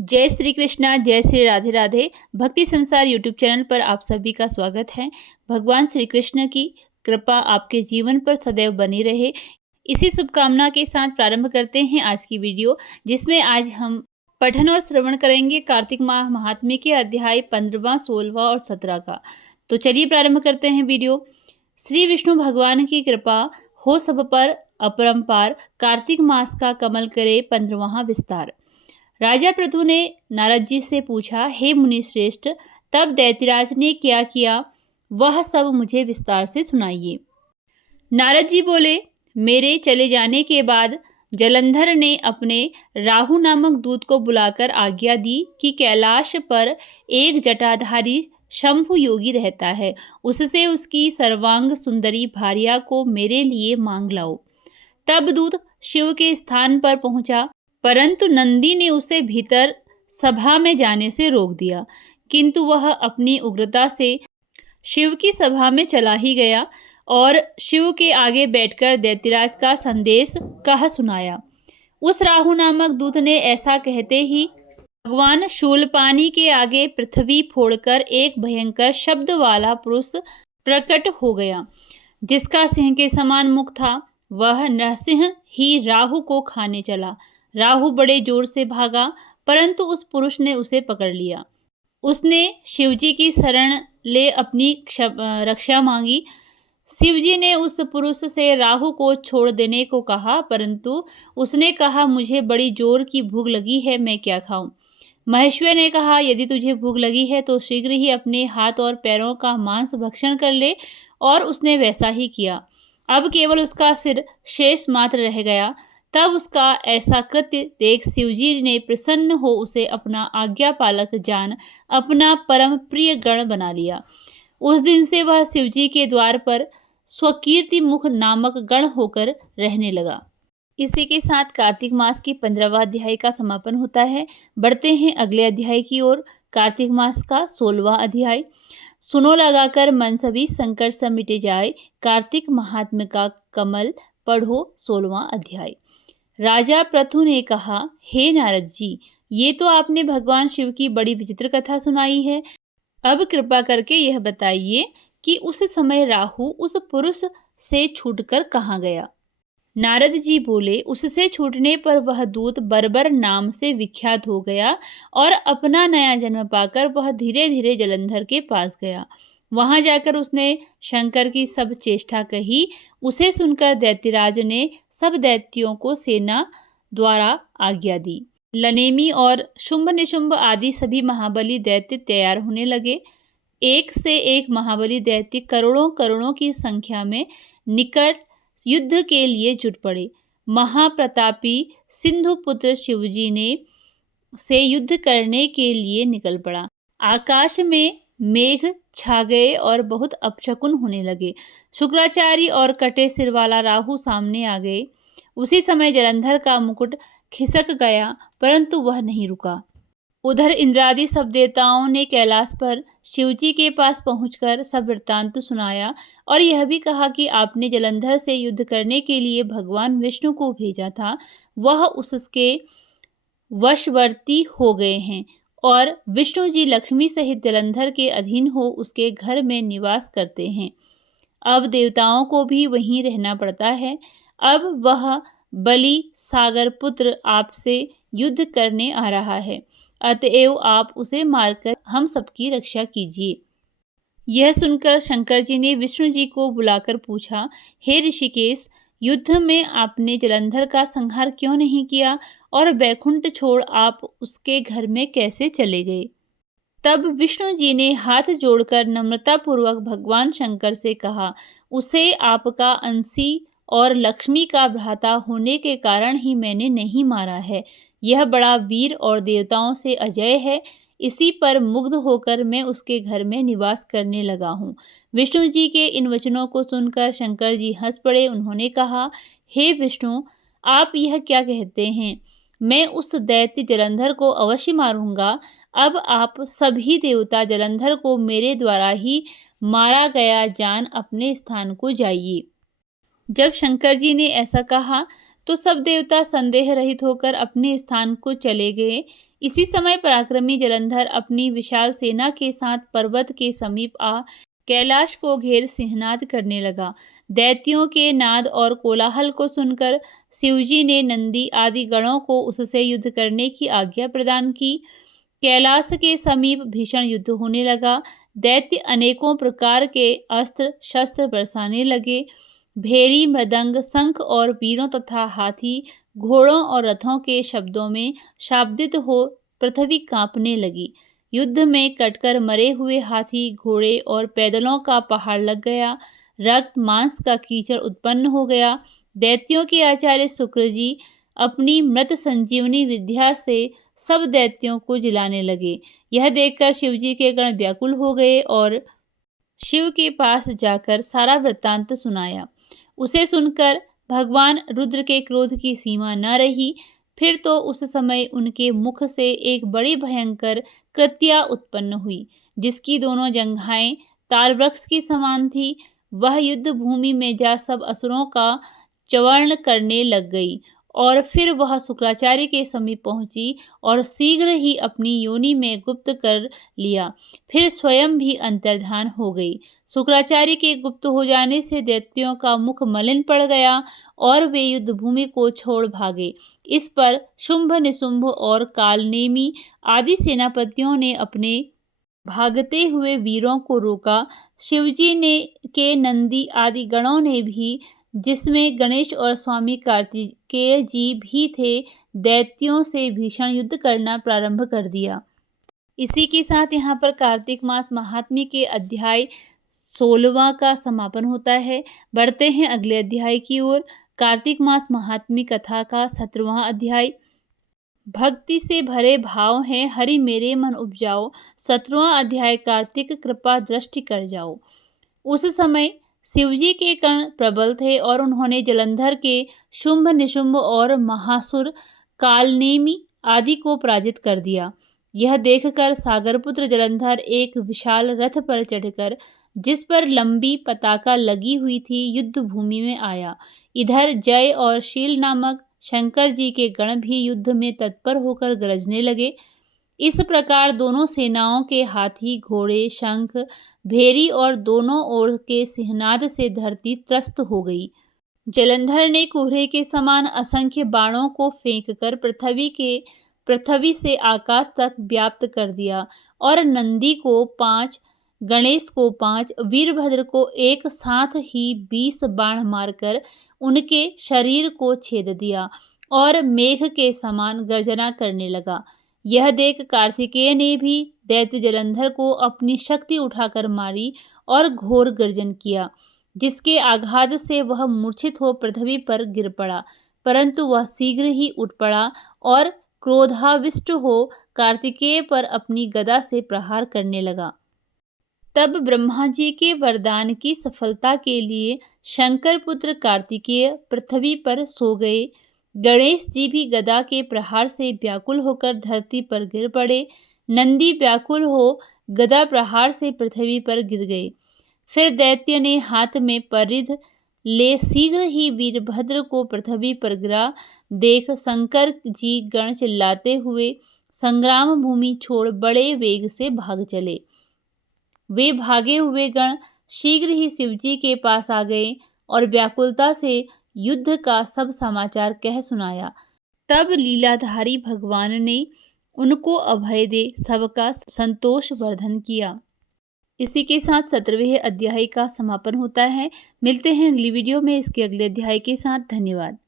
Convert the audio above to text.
जय श्री कृष्णा, जय श्री राधे राधे। भक्ति संसार यूट्यूब चैनल पर आप सभी का स्वागत है। भगवान श्री कृष्ण की कृपा आपके जीवन पर सदैव बनी रहे, इसी शुभकामना के साथ प्रारंभ करते हैं आज की वीडियो, जिसमें आज हम पठन और श्रवण करेंगे कार्तिक माह महात्म्य के अध्याय 15वां, 16वां और 17 का। तो चलिए प्रारंभ करते हैं वीडियो। श्री विष्णु भगवान की कृपा हो सब पर अपरंपार, कार्तिक मास का कमल करे 15वां विस्तार। राजा पृथु ने नारद जी से पूछा, हे मुनि श्रेष्ठ, तब दैत्यराज ने क्या किया, वह सब मुझे विस्तार से सुनाइए। नारद जी बोले, मेरे चले जाने के बाद जलंधर ने अपने राहु नामक दूत को बुलाकर आज्ञा दी कि कैलाश पर एक जटाधारी शंभु योगी रहता है, उससे उसकी सर्वांग सुंदरी भार्या को मेरे लिए मांग लाओ। तब दूत शिव के स्थान पर पहुंचा, परंतु नंदी ने उसे भीतर सभा में जाने से रोक दिया, किंतु वह अपनी उग्रता से शिव की सभा में चला ही गया और शिव के आगे बैठकर दैत्यराज का संदेश कह सुनाया। उस राहु नामक दूत ने ऐसा कहते ही भगवान शूलपाणी के आगे पृथ्वी फोड़कर एक भयंकर शब्द वाला पुरुष प्रकट हो गया, जिसका सिंह के समान मुख था। वह नरसिंह ही राहु को खाने चला। राहु बड़े जोर से भागा, परंतु उस पुरुष ने उसे पकड़ लिया। उसने शिवजी की शरण ले अपनी रक्षा मांगी। शिवजी ने उस पुरुष से राहु को छोड़ देने को कहा, परंतु उसने कहा, मुझे बड़ी जोर की भूख लगी है, मैं क्या खाऊं। महेश्वर ने कहा, यदि तुझे भूख लगी है तो शीघ्र ही अपने हाथ और पैरों का मांस भक्षण कर ले, और उसने वैसा ही किया। अब केवल उसका सिर शेष मात्र रह गया। तब उसका ऐसा कृत्य देख शिवजी ने प्रसन्न हो उसे अपना आज्ञा पालक जान अपना परम प्रिय गण बना लिया। उस दिन से वह शिवजी के द्वार पर स्वकीर्ति मुख नामक गण होकर रहने लगा। इसी के साथ कार्तिक मास की 15वां अध्याय का समापन होता है। बढ़ते हैं अगले अध्याय की ओर। कार्तिक मास का 16वां अध्याय। सुनो लगाकर मन सभी संकट सब मिटे जाए, कार्तिक महात्म्य का कमल पढ़ो 16वां अध्याय। राजा पृथु ने कहा, हे नारद जी, ये तो आपने भगवान शिव की बड़ी विचित्र कथा सुनाई है। अब कृपा करके यह बताइए कि उस समय राहु उस पुरुष से छूटकर कहाँ गया। नारद जी बोले, उससे छूटने पर वह दूत बर्बर नाम से विख्यात हो गया और अपना नया जन्म पाकर वह धीरे धीरे जलंधर के पास गया। वहां जाकर उसने शंकर की सब चेष्टा कही। उसे सुनकर दैत्यराज ने सब दैत्यों को सेना द्वारा आज्ञा दी। लनेमी और शुंभ निशुंभ आदि सभी महाबली दैत्य तैयार होने लगे। एक से एक महाबली दैत्य करोड़ों करोड़ों की संख्या में निकट युद्ध के लिए जुट पड़े। महाप्रतापी सिंधुपुत्र शिवजी ने से युद्ध करने के लिए निकल पड़ा। आकाश में मेघ छा गए और बहुत अपशकुन होने लगे। शुक्राचार्य और कटे सिर वाला राहु सामने आ गए। उसी समय जलंधर का मुकुट खिसक गया, परंतु वह नहीं रुका। उधर इंद्रादि सब देवताओं ने कैलाश पर शिवजी के पास पहुंचकर सब वृत्तांत सुनाया और यह भी कहा कि आपने जलंधर से युद्ध करने के लिए भगवान विष्णु को भेजा था, वह उसके वशवर्ती हो गए हैं और विष्णु जी लक्ष्मी सहित जलंधर के अधीन हो उसके घर में निवास करते हैं। अब देवताओं को भी वहीं रहना पड़ता है। अब वह बलि सागर पुत्र आपसे युद्ध करने आ रहा है, अतएव आप उसे मारकर हम सबकी रक्षा कीजिए। यह सुनकर शंकर जी ने विष्णु जी को बुलाकर पूछा, हे ऋषिकेश, युद्ध में आपने जलंधर का संहार क्यों नहीं किया और वैकुंठ छोड़ आप उसके घर में कैसे चले गए। तब विष्णु जी ने हाथ जोड़कर नम्रतापूर्वक भगवान शंकर से कहा, उसे आपका अंशी और लक्ष्मी का भ्राता होने के कारण ही मैंने नहीं मारा है। यह बड़ा वीर और देवताओं से अजय है। इसी पर मुग्ध होकर मैं उसके घर में निवास करने लगा हूँ। विष्णु जी के इन वचनों को सुनकर शंकर जी हंस पड़े। उन्होंने कहा, हे विष्णु, आप यह क्या कहते हैं। मैं उस दैत्य जलंधर को अवश्य मारूंगा। अब आप सभी देवता जलंधर को मेरे द्वारा ही मारा गया जान अपने स्थान को जाइए। जब शंकर जी ने ऐसा कहा तो सब देवता संदेह रहित होकर अपने स्थान को चले गए। इसी समय पराक्रमी जलंधर अपनी विशाल सेना के साथ पर्वत के समीप आ कैलाश को घेर सिंहनाद करने लगा। दैत्यों के नाद और कोलाहल को सुनकर शिवजी ने नंदी आदि गणों को उससे युद्ध करने की आज्ञा प्रदान की। कैलाश के समीप भीषण युद्ध होने लगा। दैत्य अनेकों प्रकार के अस्त्र शस्त्र बरसाने लगे। भेरी, मृदंग, शंख और वीरों तथा हाथी, घोड़ों और रथों के शब्दों में शाब्दित हो पृथ्वी कांपने लगी। युद्ध में कटकर मरे हुए हाथी, घोड़े और पैदलों का पहाड़ लग गया। रक्त मांस का कीचड़ उत्पन्न हो गया। दैत्यों के आचार्य शुक्र जी अपनी मृत संजीवनी विद्या से सब दैत्यों को जिलाने लगे। यह देखकर शिवजी के गण व्याकुल हो गए और शिव के पास जाकर सारा वृत्तांत सुनाया। उसे सुनकर भगवान रुद्र के क्रोध की सीमा न रही। फिर तो उस समय उनके मुख से एक बड़ी भयंकर कृत्या उत्पन्न हुई, जिसकी दोनों जंघाएं तालवृक्ष की समान थी। वह युद्ध भूमि में जा सब असुरों का च्वरण करने लग गई और फिर वह शुक्राचार्य के समीप पहुंची और शीघ्र ही अपनी योनि में गुप्त कर लिया। फिर स्वयं भी अंतर्धान हो गई। शुक्राचार्य के गुप्त हो जाने से दैत्यों का मुख मलिन पड़ गया और वे युद्ध भूमि को छोड़ भागे। इस पर शुंभ, निशुंभ और कालनेमी आदि सेनापतियों ने अपने भागते हुए वीरों को रोका। शिवजी ने के नंदी आदि गणों ने भी, जिसमें गणेश और स्वामी कार्तिकेय जी भी थे, दैत्यों से भीषण युद्ध करना प्रारंभ कर दिया। इसी के साथ यहाँ पर कार्तिक मास महात्म्य के अध्याय 16वां का समापन होता है। बढ़ते हैं अगले अध्याय की ओर। कार्तिक मास महात्म्य कथा का 17वां अध्याय। भक्ति से भरे भाव हैं, हरि मेरे मन उपजाओ। 17वां अध्याय। कार्तिक कृपा दृष्टि कर जाओ। उस समय शिवजी के कर्ण प्रबल थे और उन्होंने जलंधर के शुंभ, निशुंभ और महासुर कालनेमी आदि को पराजित कर दिया। यह देखकर सागरपुत्र जलंधर एक विशाल रथ पर चढ़कर, जिस पर लंबी पताका लगी हुई थी, युद्ध भूमि में आया। इधर जय और शील नामक शंकर जी के गण भी युद्ध में तत्पर होकर गरजने लगे। इस प्रकार दोनों सेनाओं के हाथी, घोड़े, शंख, भेरी और दोनों ओर के सिंहनाद से धरती त्रस्त हो गई। जलंधर ने कोहरे के समान असंख्य बाणों को फेंककर पृथ्वी से आकाश तक व्याप्त कर दिया और नंदी को 5, गणेश को 5, वीरभद्र को एक साथ ही 20 बाण मारकर उनके शरीर को छेद दिया और मेघ के समान गर्जना करने लगा। यह देख कार्तिकेय ने भी दैत्य जलंधर को अपनी शक्ति उठाकर मारी और घोर गर्जन किया, जिसके आघात से वह मूर्छित हो पृथ्वी पर गिर पड़ा। परंतु वह शीघ्र ही उठ पड़ा और क्रोधाविष्ट हो कार्तिकेय पर अपनी गदा से प्रहार करने लगा। तब ब्रह्मा जी के वरदान की सफलता के लिए शंकर पुत्र कार्तिकेय पृथ्वी पर सो गए। गणेश जी भी गदा के प्रहार से व्याकुल होकर धरती पर गिर पड़े। नंदी व्याकुल हो गदा प्रहार से पृथ्वी पर गिर गए। फिर दैत्य ने हाथ में परिध ले शीघ्र ही वीरभद्र को पृथ्वी पर गिरा देख शंकर जी गण चिल्लाते हुए संग्राम भूमि छोड़ बड़े वेग से भाग चले। वे भागे हुए गण शीघ्र ही शिवजी के पास आ गए और व्याकुलता से युद्ध का सब समाचार कह सुनाया। तब लीलाधारी भगवान ने उनको अभय दे सबका संतोष वर्धन किया। इसी के साथ 17वें अध्याय का समापन होता है। मिलते हैं अगली वीडियो में इसके अगले अध्याय के साथ। धन्यवाद।